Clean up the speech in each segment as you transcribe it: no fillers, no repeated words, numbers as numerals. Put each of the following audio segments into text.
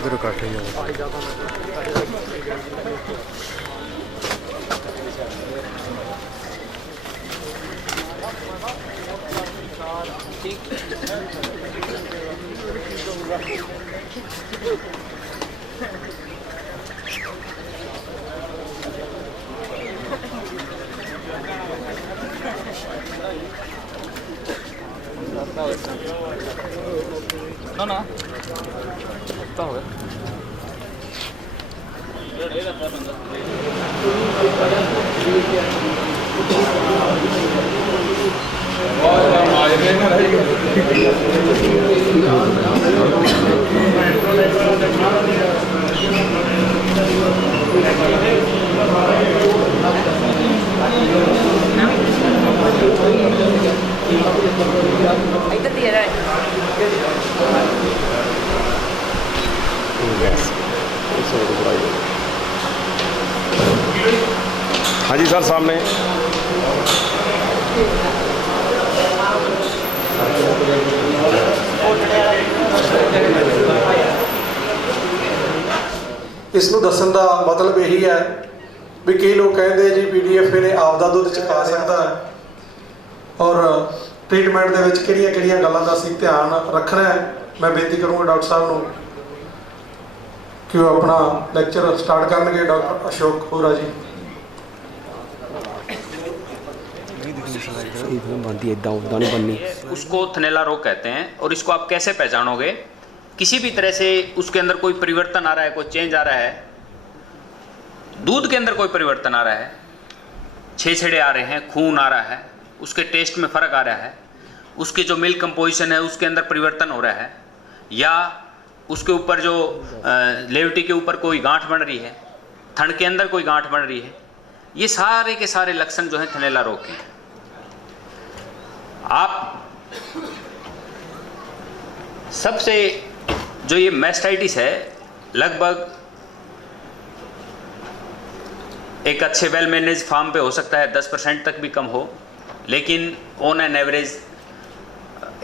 इधर काटे ना ना कितना हो गया इधर दिया रहा है। हाँ जी सर, सामने इसनूं दस्सण दा मतलब यही है भी कई लोग कहते हैं जी PDF ने आपदा दुध चुका सकता है और ट्रीटमेंट दे विच किहड़ियां गल्लां दा असीं ध्यान रखना है। मैं बेनती करूँगा डॉक्टर साहब नूं कि वो अपना लैक्चर स्टार्ट करनगे। डॉक्टर अशोक होरा जी। उसको थनैला रोग कहते हैं। और इसको आप कैसे पहचानोगे? किसी भी तरह से उसके अंदर कोई परिवर्तन आ रहा है, कोई चेंज आ रहा है, दूध के अंदर कोई परिवर्तन आ रहा है, छेछड़े आ रहे हैं, खून आ रहा है, उसके टेस्ट में फ़र्क आ रहा है, उसकी जो मिल्क कंपोजिशन है उसके अंदर परिवर्तन हो रहा है, या उसके ऊपर जो लेवटी के ऊपर कोई गांठ बन रही है, थन के अंदर कोई गांठ बन रही है, ये सारे के सारे लक्षण जो हैं थनैला रोग के हैं। आप सबसे जो ये मैस्टाइटिस है, लगभग एक अच्छे वेल मैनेज फार्म पे हो सकता है 10% तक भी कम हो, लेकिन ऑन एन एवरेज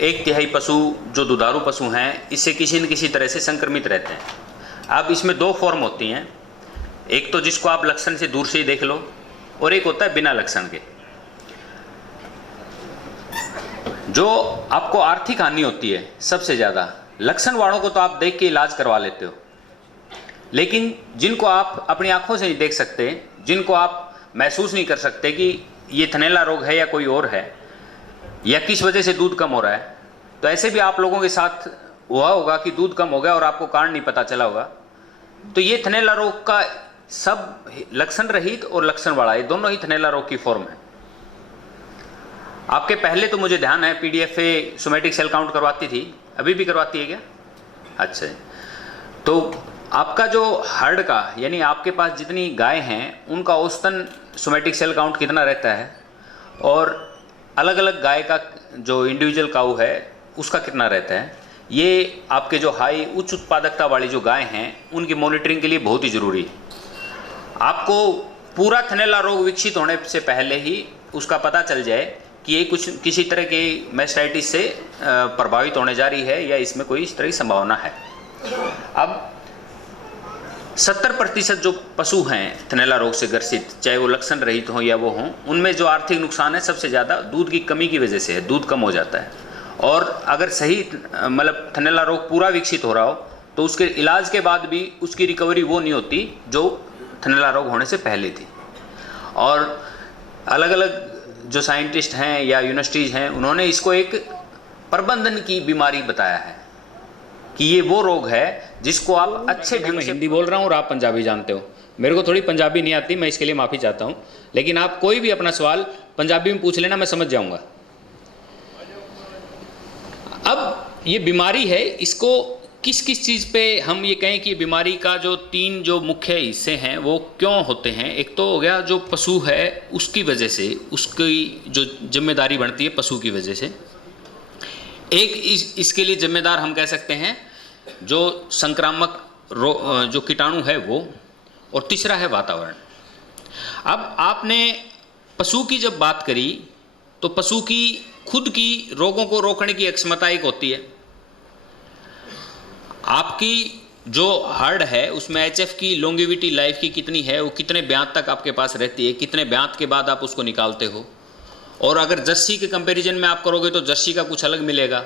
1/3 पशु जो दुधारू पशु हैं इससे किसी न किसी तरह से संक्रमित रहते हैं। अब इसमें 2 फॉर्म होती हैं, एक तो जिसको आप लक्षण से दूर से ही देख लो, और एक होता है बिना लक्षण के। जो आपको आर्थिक हानि होती है सबसे ज़्यादा, लक्षण वालों को तो आप देख के इलाज करवा लेते हो, लेकिन जिनको आप अपनी आंखों से नहीं देख सकते, जिनको आप महसूस नहीं कर सकते कि ये थनैला रोग है या कोई और है, या किस वजह से दूध कम हो रहा है, तो ऐसे भी आप लोगों के साथ हुआ होगा कि दूध कम हो गया और आपको कारण नहीं पता चला होगा। तो ये थनैला रोग का सब लक्षण रहित और लक्षण वाला, ये दोनों ही थनैला रोग की फॉर्म है। आपके पहले तो मुझे ध्यान है PDFA सोमैटिक सेल काउंट करवाती थी, अभी भी करवाती है क्या? अच्छा, तो आपका जो हर्ड का यानी आपके पास जितनी गाय हैं उनका औसतन सोमैटिक सेल काउंट कितना रहता है, और अलग अलग गाय का जो इंडिविजुअल काऊ है उसका कितना रहता है, ये आपके जो हाई उच्च उत्पादकता वाली जो गाय हैं उनकी मॉनिटरिंग के लिए बहुत ही ज़रूरी है। आपको पूरा थनैला रोग विकसित होने से पहले ही उसका पता चल जाए कि ये कुछ किसी तरह की मैस्टाइटिस से प्रभावित होने जा रही है या इसमें कोई इस तरह की संभावना है। अब 70% जो पशु हैं थनैला रोग से ग्रसित, चाहे वो लक्षण रहित हों या वो हों, उनमें जो आर्थिक नुकसान है सबसे ज़्यादा दूध की कमी की वजह से है, दूध कम हो जाता है। और अगर सही मतलब थनैला रोग पूरा विकसित हो रहा हो तो उसके इलाज के बाद भी उसकी रिकवरी वो नहीं होती जो थनैला रोग होने से पहले थी। और अलग अलग जो साइंटिस्ट हैं या यूनिवर्सिटीज़ हैं उन्होंने इसको एक प्रबंधन की बीमारी बताया है कि ये वो रोग है जिसको आप अच्छे ढंग से, हिंदी बोल रहा हूँ और आप पंजाबी जानते हो, मेरे को थोड़ी पंजाबी नहीं आती, मैं इसके लिए माफ़ी चाहता हूँ, लेकिन आप कोई भी अपना सवाल पंजाबी में पूछ लेना, मैं समझ जाऊँगा। अब ये बीमारी है, इसको किस किस चीज़ पे हम ये कहें कि बीमारी का जो 3 जो मुख्य हिस्से हैं वो क्यों होते हैं। एक तो हो गया जो पशु है उसकी वजह से, उसकी जो जिम्मेदारी बढ़ती है पशु की वजह से। एक इसके लिए जिम्मेदार हम कह सकते हैं जो संक्रामक जो कीटाणु है वो, और तीसरा है वातावरण। अब आपने पशु की जब बात करी तो पशु की खुद की रोगों को रोकने की क्षमता एक होती है, आपकी जो हर्ड है उसमें एचएफ की लॉन्गेविटी लाइफ की कितनी है, वो कितने ब्यात तक आपके पास रहती है, कितने ब्यात के बाद आप उसको निकालते हो। और अगर जर्सी के कंपैरिजन में आप करोगे तो जर्सी का कुछ अलग मिलेगा,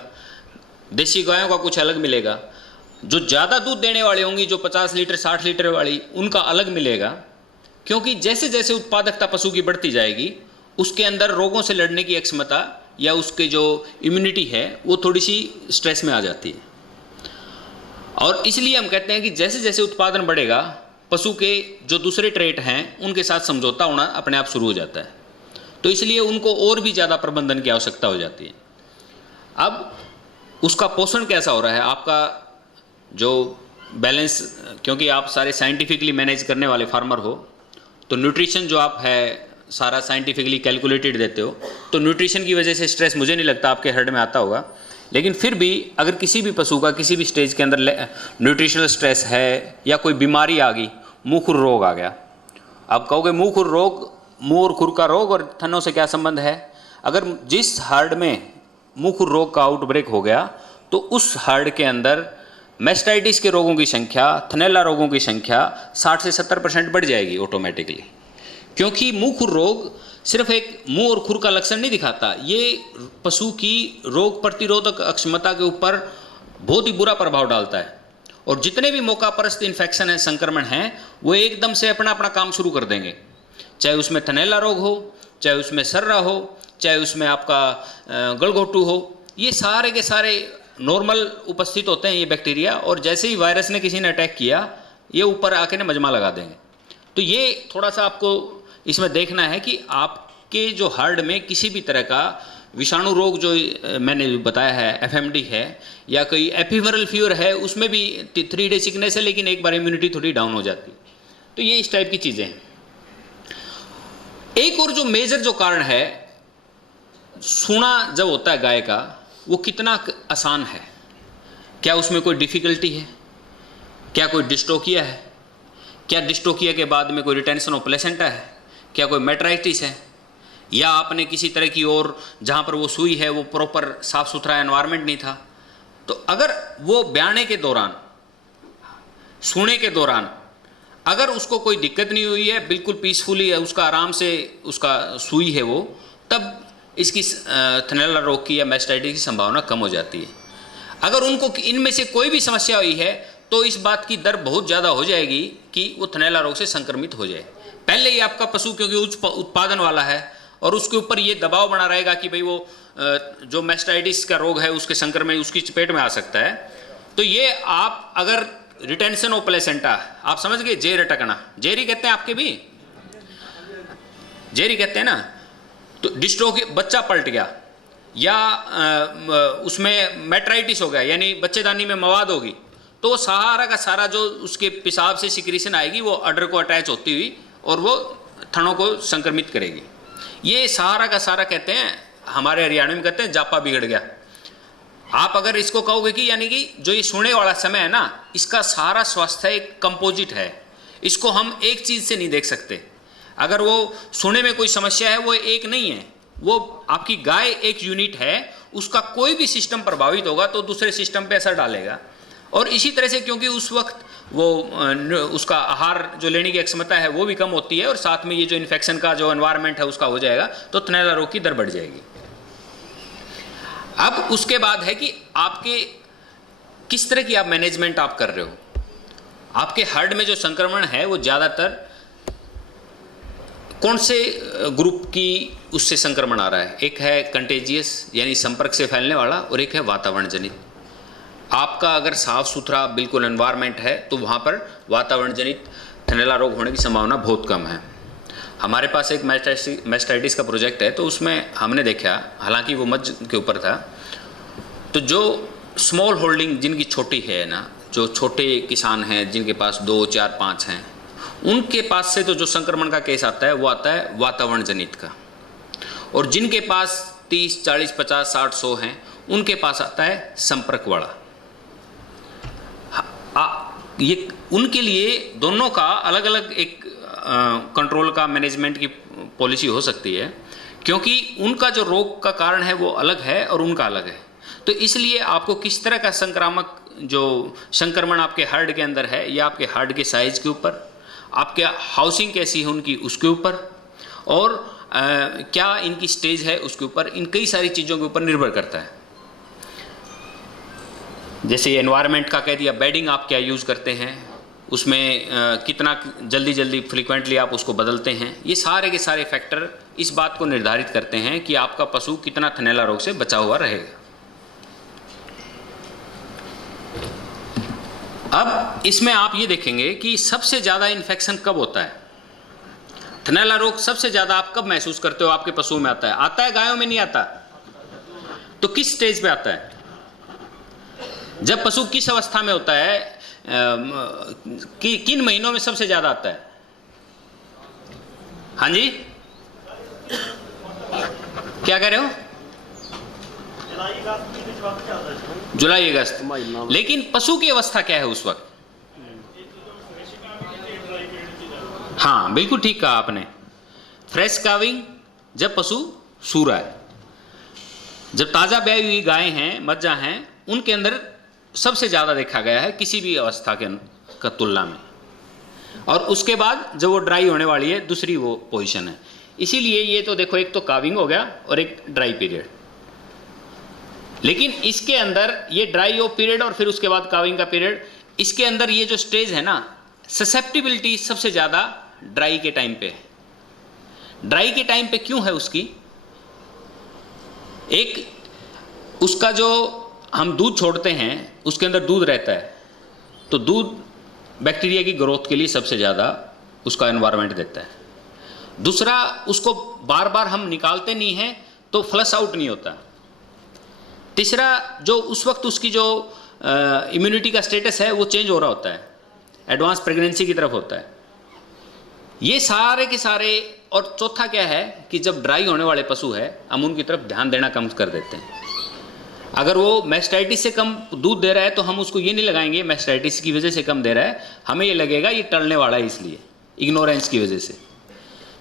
देसी गायों का कुछ अलग मिलेगा। जो ज़्यादा दूध देने वाली होंगी, जो 50 लीटर 60 लीटर वाली, उनका अलग मिलेगा, क्योंकि जैसे जैसे उत्पादकता पशु की बढ़ती जाएगी उसके अंदर रोगों से लड़ने की क्षमता या उसके जो इम्यूनिटी है वो थोड़ी सी स्ट्रेस में आ जाती है। और इसलिए हम कहते हैं कि जैसे जैसे उत्पादन बढ़ेगा पशु के जो दूसरे ट्रेट हैं उनके साथ समझौता होना अपने आप शुरू हो जाता है, तो इसलिए उनको और भी ज़्यादा प्रबंधन की आवश्यकता हो जाती है। अब उसका पोषण कैसा हो रहा है, आपका जो बैलेंस, क्योंकि आप सारे साइंटिफिकली मैनेज करने वाले फार्मर हो, तो न्यूट्रिशन जो आप है सारा साइंटिफिकली कैलकुलेटेड देते हो, तो न्यूट्रिशन की वजह से स्ट्रेस मुझे नहीं लगता आपके हर्ड में आता होगा। लेकिन फिर भी अगर किसी भी पशु का किसी भी स्टेज के अंदर न्यूट्रिशनल स्ट्रेस है या कोई बीमारी आ गई, मुंह खुर रोग आ गया, आप कहोगे मुंह खुर रोग, मुंह और खुर का रोग और थनों से क्या संबंध है? अगर जिस हर्ड में मुंह खुर रोग का आउटब्रेक हो गया तो उस हर्ड के अंदर मैस्टाइटिस के रोगों की संख्या, थनैला रोगों की संख्या 60 से 70% बढ़ जाएगी ऑटोमेटिकली, क्योंकि मुंह खुर रोग सिर्फ एक मुंह और खुर का लक्षण नहीं दिखाता, ये पशु की रोग प्रतिरोधक क्षमता के ऊपर बहुत ही बुरा प्रभाव डालता है। और जितने भी मौका परस्त इन्फेक्शन है, संक्रमण हैं, वो एकदम से अपना अपना काम शुरू कर देंगे, चाहे उसमें थनैला रोग हो, चाहे उसमें सर्रा हो, चाहे उसमें आपका गलघोटू हो, ये सारे के सारे नॉर्मल उपस्थित होते हैं ये बैक्टीरिया, और जैसे ही वायरस ने किसी ने अटैक किया ये ऊपर आके ने मजमा लगा देंगे। तो ये थोड़ा सा आपको इसमें देखना है कि आपके जो हर्ड में किसी भी तरह का विषाणु रोग जो मैंने बताया है, एफएमडी है या कोई एपिवरल फीवर है, उसमें भी 3 डे सिकनेस है लेकिन एक बार इम्यूनिटी थोड़ी डाउन हो जाती है। तो ये इस टाइप की चीज़ें हैं। एक और जो मेजर जो कारण है, सूना जब होता है गाय का, वो कितना आसान है, क्या उसमें कोई डिफ़िकल्टी है, क्या कोई डिस्टोकिया है, क्या डिस्टोकिया के बाद में कोई रिटेंशन ऑफ प्लेसेंटा है, क्या कोई मेट्राइटिस है, या आपने किसी तरह की और जहाँ पर वो सुई है वो प्रॉपर साफ़ सुथरा एनवायरनमेंट नहीं था। तो अगर वो ब्याने के दौरान, सूने के दौरान अगर उसको कोई दिक्कत नहीं हुई है, बिल्कुल पीसफुली है, उसका आराम से उसका सुई है वो, तब इसकी थनैला रोग की या मैस्टाइटिस की संभावना कम हो जाती है। अगर उनको इनमें से कोई भी समस्या हुई है तो इस बात की दर बहुत ज़्यादा हो जाएगी कि वो थनैला रोग से संक्रमित हो जाए। पहले ही आपका पशु क्योंकि उच्च उत्पादन वाला है और उसके ऊपर ये दबाव बना रहेगा कि भाई वो जो मैस्टाइटिस का रोग है उसके संक्रमण उसकी चपेट में आ सकता है, तो ये आप अगर रिटेंशन ऑफ प्लेसेंटा, आप समझ गए, जेर अटकना, जेरी कहते हैं आपके भी, जेरी कहते हैं ना, तो डिस्ट्रोक बच्चा पलट गया या उसमें मेट्राइटिस हो गया यानी बच्चेदानी में मवाद होगी, तो सारा का सारा जो उसके पेशाब से सिक्रीशन आएगी वो अडर को अटैच होती हुई और वो थनों को संक्रमित करेगी। ये सारा का सारा कहते हैं, हमारे हरियाणा में कहते हैं जापा बिगड़ गया। आप अगर इसको कहोगे कि यानी कि जो ये सोने वाला समय है ना, इसका सारा स्वास्थ्य एक कंपोजिट है, इसको हम एक चीज़ से नहीं देख सकते। अगर वो सोने में कोई समस्या है वो एक नहीं है, वो आपकी गाय एक यूनिट है, उसका कोई भी सिस्टम प्रभावित होगा तो दूसरे सिस्टम पे असर डालेगा। और इसी तरह से क्योंकि उस वक्त वो उसका आहार जो लेने की क्षमता है वो भी कम होती है और साथ में ये जो इन्फेक्शन का जो एनवायरनमेंट है उसका हो जाएगा, तो थनैला रोग की दर बढ़ जाएगी। अब उसके बाद है कि आपके किस तरह की आप मैनेजमेंट आप कर रहे हो। आपके हर्ड में जो संक्रमण है वो ज़्यादातर कौन से ग्रुप की उससे संक्रमण आ रहा है? एक है कंटेजियस यानी संपर्क से फैलने वाला, और एक है वातावरण जनित। आपका अगर साफ सुथरा बिल्कुल एनवायरनमेंट है तो वहाँ पर वातावरण जनित थनैला रोग होने की संभावना बहुत कम है। हमारे पास एक मैस्टाइटिस का प्रोजेक्ट है, तो उसमें हमने देखा, हालांकि वो मज्ज के ऊपर था, तो जो स्मॉल होल्डिंग जिनकी छोटी है ना, जो छोटे किसान हैं जिनके पास 2, 4, 5 हैं, उनके पास से तो जो संक्रमण का केस आता है वो आता है वातावरण जनित का, और जिनके पास 30, 40, 50, 60, 100 हैं उनके पास आता है संपर्क वाला। ये उनके लिए दोनों का अलग अलग एक कंट्रोल का मैनेजमेंट की पॉलिसी हो सकती है, क्योंकि उनका जो रोग का कारण है वो अलग है और उनका अलग है। तो इसलिए आपको किस तरह का संक्रामक जो संक्रमण आपके हार्ट के अंदर है या आपके हार्ट के साइज के ऊपर, आपके हाउसिंग कैसी है उनकी उसके ऊपर, और क्या इनकी स्टेज है उसके ऊपर, इन कई सारी चीज़ों के ऊपर निर्भर करता है। जैसे एनवायरनमेंट का कह दिया, बेडिंग आप क्या यूज़ करते हैं, उसमें कितना जल्दी फ्रीक्वेंटली आप उसको बदलते हैं, ये सारे के सारे फैक्टर इस बात को निर्धारित करते हैं कि आपका पशु कितना थनैला रोग से बचा हुआ रहेगा। अब इसमें आप ये देखेंगे कि सबसे ज़्यादा इन्फेक्शन कब होता है, थनैला रोग सबसे ज़्यादा आप कब महसूस करते हो आपके पशुओं में आता है? आता है, गायों में नहीं आता। तो किस स्टेज पे आता है? जब पशु किस अवस्था में होता है, किन महीनों में सबसे ज़्यादा आता है? हाँ जी, क्या कह रहे हो? जुलाई अगस्त। लेकिन पशु की अवस्था क्या है उस वक्त? हाँ, बिल्कुल ठीक कहा आपने। फ्रेश काविंग, जब पशु सू रहा है, जब ताज़ा ब्याई हुई गायें हैं, मज्जा हैं, उनके अंदर सबसे ज़्यादा देखा गया है किसी भी अवस्था के तुलना में। और उसके बाद जब वो ड्राई होने वाली है, दूसरी वो पोजीशन है। इसीलिए ये तो देखो, एक तो काविंग हो गया और एक ड्राई पीरियड। लेकिन इसके अंदर ये ड्राई ऑफ पीरियड और फिर उसके बाद काविंग का पीरियड, इसके अंदर ये जो स्टेज है ना, ससेप्टिबिलिटी सबसे ज़्यादा ड्राई के टाइम पे है। ड्राई के टाइम पे क्यों है उसकी? एक उसका जो हम दूध छोड़ते हैं उसके अंदर दूध रहता है, तो दूध बैक्टीरिया की ग्रोथ के लिए सबसे ज़्यादा उसका एनवायरनमेंट देता है। दूसरा, उसको बार बार हम निकालते नहीं हैं तो फ्लश आउट नहीं होता। तीसरा, जो उस वक्त उसकी जो इम्यूनिटी का स्टेटस है वो चेंज हो रहा होता है, एडवांस प्रेगनेंसी की तरफ होता है। ये सारे के सारे। और चौथा क्या है कि जब ड्राई होने वाले पशु है, हम उनकी तरफ ध्यान देना कम कर देते हैं। अगर वो मैस्टाइटिस से कम दूध दे रहा है तो हम उसको ये नहीं लगाएंगे मैस्टाइटिस की वजह से कम दे रहा है, हमें ये लगेगा ये टलने वाला है, इसलिए इग्नोरेंस की वजह से।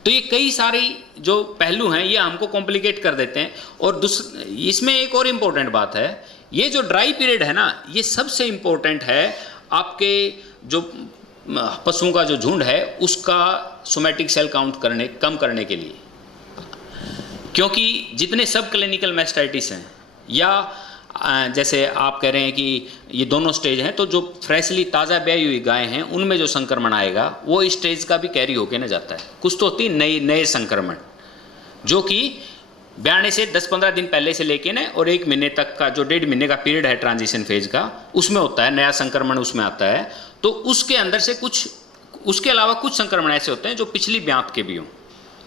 तो ये कई सारे जो पहलू हैं ये हमको कॉम्प्लिकेट कर देते हैं। और इसमें एक और इम्पोर्टेंट बात है, ये जो ड्राई पीरियड है ना, ये सबसे इम्पोर्टेंट है आपके जो पशुओं का जो झुंड है उसका सोमैटिक सेल काउंट कम करने के लिए। क्योंकि जितने सब क्लिनिकल मैस्टाइटिस हैं, या जैसे आप कह रहे हैं कि ये दोनों स्टेज हैं, तो जो फ्रेशली ताज़ा ब्याई हुई गायें हैं उनमें जो संक्रमण आएगा वो इस स्टेज का भी कैरी होके ना जाता है। कुछ तो होती है नए संक्रमण, जो कि ब्याने से 10-15 दिन पहले से लेके ना और 1 महीने तक का जो 1.5 महीने का पीरियड है ट्रांजिशन फेज का, उसमें होता है नया संक्रमण, उसमें आता है। तो उसके अंदर से कुछ, उसके अलावा कुछ संक्रमण ऐसे होते हैं जो पिछली ब्यात के भी हों,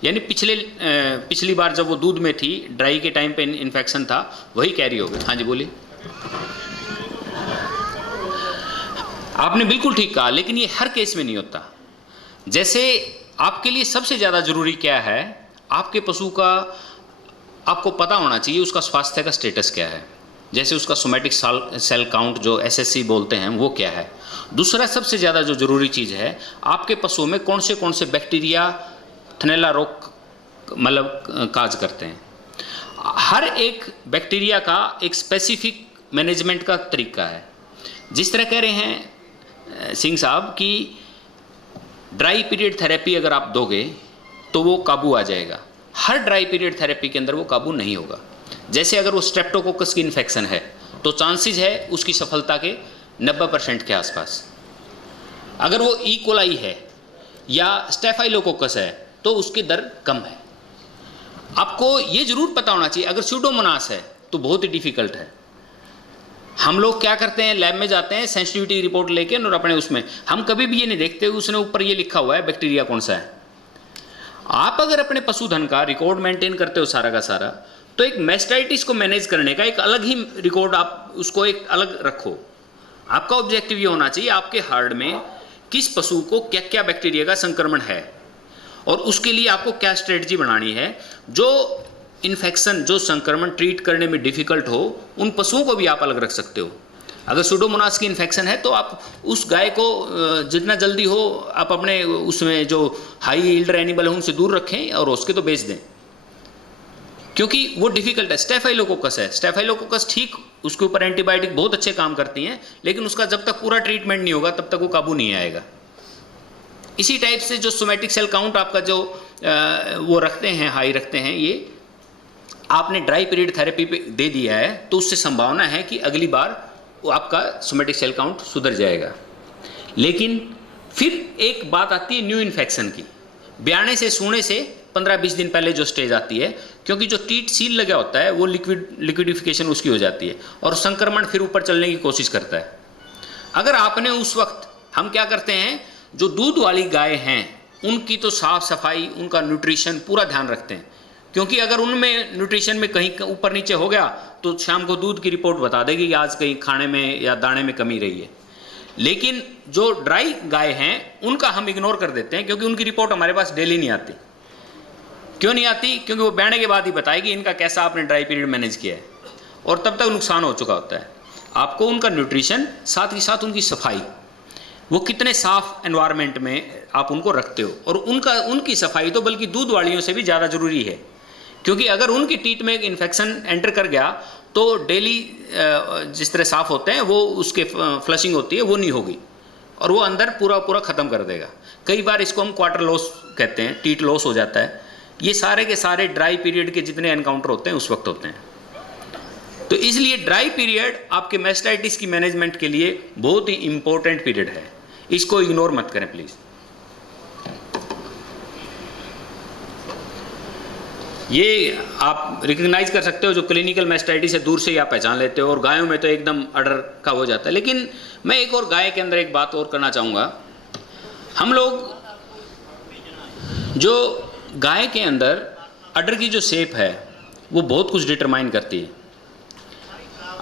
यानी पिछली बार जब वो दूध में थी, ड्राई के टाइम पे इन्फेक्शन था, वही कैरी हो गया। हाँ जी, बोलिए। आपने बिल्कुल ठीक कहा, लेकिन ये हर केस में नहीं होता। जैसे आपके लिए सबसे ज़्यादा ज़रूरी क्या है, आपके पशु का आपको पता होना चाहिए उसका स्वास्थ्य का स्टेटस क्या है। जैसे उसका सोमैटिक सेल काउंट जो SSC बोलते हैं वो क्या है। दूसरा सबसे ज़्यादा जो ज़रूरी चीज़ है, आपके पशुओं में कौन से बैक्टीरिया थनैला रोग मतलब काज करते हैं। हर एक बैक्टीरिया का एक स्पेसिफिक मैनेजमेंट का तरीका है। जिस तरह कह रहे हैं सिंह साहब कि ड्राई पीरियड थेरेपी अगर आप दोगे तो वो काबू आ जाएगा, हर ड्राई पीरियड थेरेपी के अंदर वो काबू नहीं होगा। जैसे अगर वो स्ट्रेप्टोकोकस की इन्फेक्शन है तो चांसेस है उसकी सफलता के 90% के आसपास। अगर वो ई कोलाई है या स्टेफाइलोकोकस है तो उसकी दर कम है। आपको ये जरूर पता होना चाहिए, अगर स्यूडोमोनास है तो बहुत ही डिफिकल्ट है। हम लोग क्या करते हैं, लैब में जाते हैं सेंसिटिविटी रिपोर्ट लेके और अपने उसमें हम कभी भी ये नहीं देखते उसने ऊपर ये लिखा हुआ है बैक्टीरिया कौन सा है। आप अगर अपने पशुधन का रिकॉर्ड मेंटेन करते हो सारा का सारा, तो एक मैस्टाइटिस को मैनेज करने का एक अलग ही रिकॉर्ड आप उसको एक अलग रखो। आपका ऑब्जेक्टिव ये होना चाहिए आपके हार्ड में किस पशु को क्या क्या बैक्टीरिया का संक्रमण है और उसके लिए आपको क्या स्ट्रेटजी बनानी है। जो इन्फेक्शन, जो संक्रमण ट्रीट करने में डिफिकल्ट हो, उन पशुओं को भी आप अलग रख सकते हो। अगर सूडोमोनास की इन्फेक्शन है तो आप उस गाय को जितना जल्दी हो आप अपने उसमें जो हाई यील्डर एनिमल है उनसे दूर रखें और उसके तो बेच दें, क्योंकि वो डिफिकल्ट है। स्टेफाइलोकोकस है, स्टेफाइलोकोकस ठीक उसके ऊपर एंटीबायोटिक बहुत अच्छे काम करती हैं, लेकिन उसका जब तक पूरा ट्रीटमेंट नहीं होगा तब तक वो काबू नहीं आएगा। इसी टाइप से जो सोमैटिक सेल काउंट आपका जो वो रखते हैं, हाई रखते हैं, ये आपने ड्राई पीरियड थेरेपी पे दे दिया है तो उससे संभावना है कि अगली बार वो आपका सोमैटिक सेल काउंट सुधर जाएगा। लेकिन फिर एक बात आती है न्यू इन्फेक्शन की। ब्याने से सूने से 15-20 दिन पहले जो स्टेज आती है, क्योंकि जो टीट सील लगा होता है वो लिक्विडिफिकेशन उसकी हो जाती है और संक्रमण फिर ऊपर चलने की कोशिश करता है। अगर आपने उस वक्त, हम क्या करते हैं, जो दूध वाली गाय हैं उनकी तो साफ सफाई, उनका न्यूट्रिशन पूरा ध्यान रखते हैं, क्योंकि अगर उनमें न्यूट्रिशन में कहीं ऊपर नीचे हो गया तो शाम को दूध की रिपोर्ट बता देगी कि आज कहीं खाने में या दाने में कमी रही है। लेकिन जो ड्राई गाय हैं उनका हम इग्नोर कर देते हैं, क्योंकि उनकी रिपोर्ट हमारे पास डेली नहीं आती। क्यों नहीं आती? क्योंकि वो बैठने के बाद ही बताएगी इनका कैसा आपने ड्राई पीरियड मैनेज किया है, और तब तक नुकसान हो चुका होता है। आपको उनका न्यूट्रिशन, साथ ही साथ उनकी सफाई, वो कितने साफ एनवायरनमेंट में आप उनको रखते हो, और उनकी सफाई तो बल्कि दूध वालियों से भी ज़्यादा ज़रूरी है, क्योंकि अगर उनकी टीट में इन्फेक्शन एंटर कर गया तो डेली जिस तरह साफ़ होते हैं वो उसके फ्लशिंग होती है वो नहीं होगी, और वो अंदर पूरा ख़त्म कर देगा। कई बार इसको हम क्वार्टर लॉस कहते हैं, टीट लॉस हो जाता है। ये सारे के सारे ड्राई पीरियड के जितने एनकाउंटर होते हैं उस वक्त होते हैं। तो इसलिए ड्राई पीरियड आपके मैस्टाइटिस की मैनेजमेंट के लिए बहुत ही इंपॉर्टेंट पीरियड है, इसको इग्नोर मत करें प्लीज़। ये आप रिकग्नाइज कर सकते हो, जो क्लिनिकल मैस्टाइटिस है दूर से ही आप पहचान लेते हो, और गायों में तो एकदम अडर का हो जाता है। लेकिन मैं एक और गाय के अंदर एक बात और करना चाहूँगा। हम लोग जो गाय के अंदर अडर की जो शेप है वो बहुत कुछ डिटरमाइन करती है।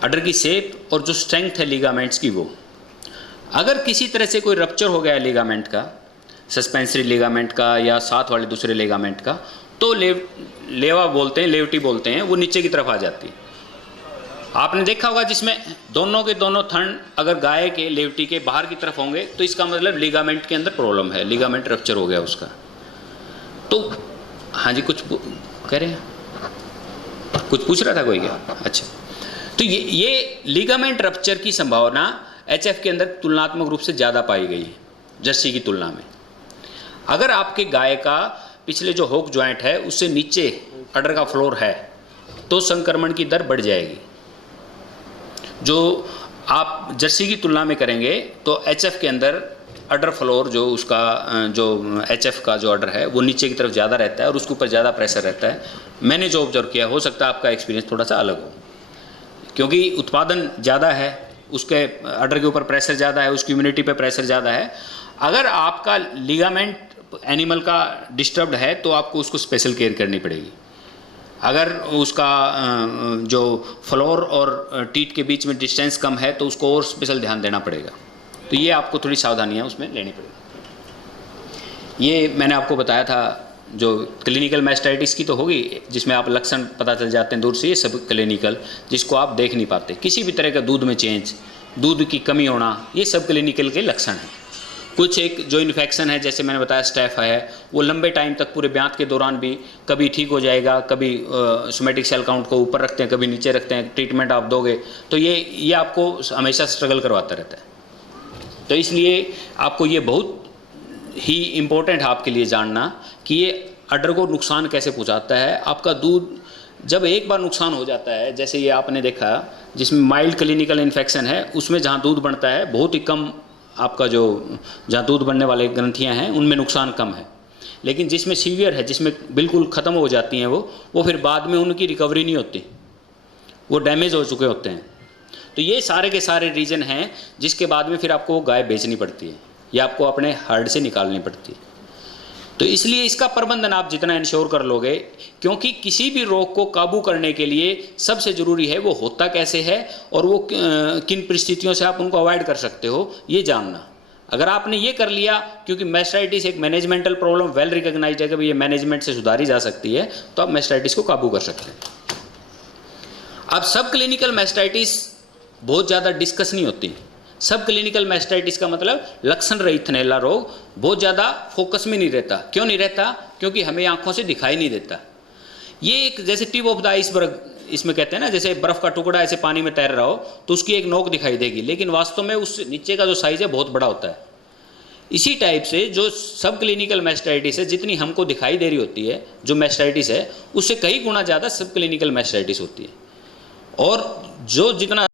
अडर की शेप और जो स्ट्रेंथ है लिगामेंट्स की, वो अगर किसी तरह से कोई रप्चर हो गया है लिगामेंट का, सस्पेंसरी लिगामेंट का या साथ वाले दूसरे लिगामेंट का, तो लेवा बोलते हैं, लेवटी बोलते हैं, वो नीचे की तरफ आ जाती है। आपने देखा होगा जिसमें दोनों के दोनों थन अगर गाय के लेवटी के बाहर की तरफ होंगे तो इसका मतलब लिगामेंट के अंदर प्रॉब्लम है, लिगामेंट रप्चर हो गया उसका। तो हाँ जी, कुछ कह रहे हैं, कुछ पूछ रहा था कोई क्या? अच्छा, तो ये लिगामेंट रप्चर की संभावना एचएफ के अंदर तुलनात्मक रूप से ज़्यादा पाई गई है जर्सी की तुलना में। अगर आपके गाय का पिछले जो होक जॉइंट है उससे नीचे अडर का फ्लोर है तो संक्रमण की दर बढ़ जाएगी। जो आप जर्सी की तुलना में करेंगे तो एचएफ के अंदर अडर फ्लोर जो उसका जो एचएफ का जो अडर है वो नीचे की तरफ ज़्यादा रहता है और उसके ऊपर ज़्यादा प्रेशर रहता है। मैंने जो ऑब्जर्व किया, हो सकता है आपका एक्सपीरियंस थोड़ा सा अलग हो, क्योंकि उत्पादन ज़्यादा है, उसके अडर के ऊपर प्रेशर ज़्यादा है, उसकी इम्यूनिटी पे प्रेशर ज़्यादा है। अगर आपका लिगामेंट एनिमल का डिस्टर्ब्ड है तो आपको उसको स्पेशल केयर करनी पड़ेगी। अगर उसका जो फ्लोर और टीट के बीच में डिस्टेंस कम है तो उसको और स्पेशल ध्यान देना पड़ेगा। तो ये आपको थोड़ी सावधानियां उसमें लेनी पड़ेगी। ये मैंने आपको बताया था, जो क्लिनिकल मैस्टाइटिस की तो होगी जिसमें आप लक्षण पता चल जाते हैं दूर से, ये सब क्लिनिकल जिसको आप देख नहीं पाते। किसी भी तरह का दूध में चेंज, दूध की कमी होना, ये सब क्लिनिकल के लक्षण हैं। कुछ एक जो इन्फेक्शन है, जैसे मैंने बताया स्टैफ है, वो लंबे टाइम तक पूरे ब्यात के दौरान भी कभी ठीक हो जाएगा, कभी सोमैटिक सेल काउंट को ऊपर रखते हैं, कभी नीचे रखते हैं। ट्रीटमेंट आप दोगे तो ये आपको हमेशा स्ट्रगल करवाता रहता है। तो इसलिए आपको ये बहुत ही इम्पोर्टेंट है आपके लिए जानना कि ये अडर को नुकसान कैसे पहुंचाता है। आपका दूध जब एक बार नुकसान हो जाता है, जैसे ये आपने देखा जिसमें माइल्ड क्लिनिकल इन्फेक्शन है, उसमें जहाँ दूध बनता है बहुत ही कम, आपका जो जहाँ दूध बनने वाले ग्रंथियाँ हैं उनमें नुकसान कम है। लेकिन जिसमें सीवियर है, जिसमें बिल्कुल ख़त्म हो जाती हैं वो फिर बाद में उनकी रिकवरी नहीं होती, वो डैमेज हो चुके होते हैं। तो ये सारे के सारे रीज़न हैं जिसके बाद में फिर आपको वो गाय बेचनी पड़ती है या आपको अपने हर्ड से निकालनी पड़ती है। तो इसलिए इसका प्रबंधन आप जितना इंश्योर कर लोगे, क्योंकि किसी भी रोग को काबू करने के लिए सबसे ज़रूरी है वो होता कैसे है और वो किन परिस्थितियों से आप उनको अवॉइड कर सकते हो, ये जानना। अगर आपने ये कर लिया, क्योंकि मैस्टाइटिस एक मैनेजमेंटल प्रॉब्लम वेल रिकग्नाइज्ड है कि ये मैनेजमेंट से सुधारी जा सकती है, तो आप मैस्टाइटिस को काबू कर सकते हैं। अब सब क्लिनिकल मैस्टाइटिस बहुत ज़्यादा डिस्कस नहीं होती। सब क्लिनिकल मैस्टाइटिस का मतलब लक्षण रहित थनैला रोग बहुत ज़्यादा फोकस में नहीं रहता। क्यों नहीं रहता? क्योंकि हमें आंखों से दिखाई नहीं देता। ये एक जैसे टिप ऑफ द आइसबर्ग इसमें कहते हैं ना, जैसे बर्फ़ का टुकड़ा ऐसे पानी में तैर रहा हो तो उसकी एक नोक दिखाई देगी, लेकिन वास्तव में उस नीचे का जो साइज़ है बहुत बड़ा होता है। इसी टाइप से जो सब क्लिनिकल मैस्टाइटिस है, जितनी हमको दिखाई दे रही होती है जो मैस्टाइटिस है, उससे कई गुना ज़्यादा सब क्लिनिकल मैस्टाइटिस होती है। और जो जितना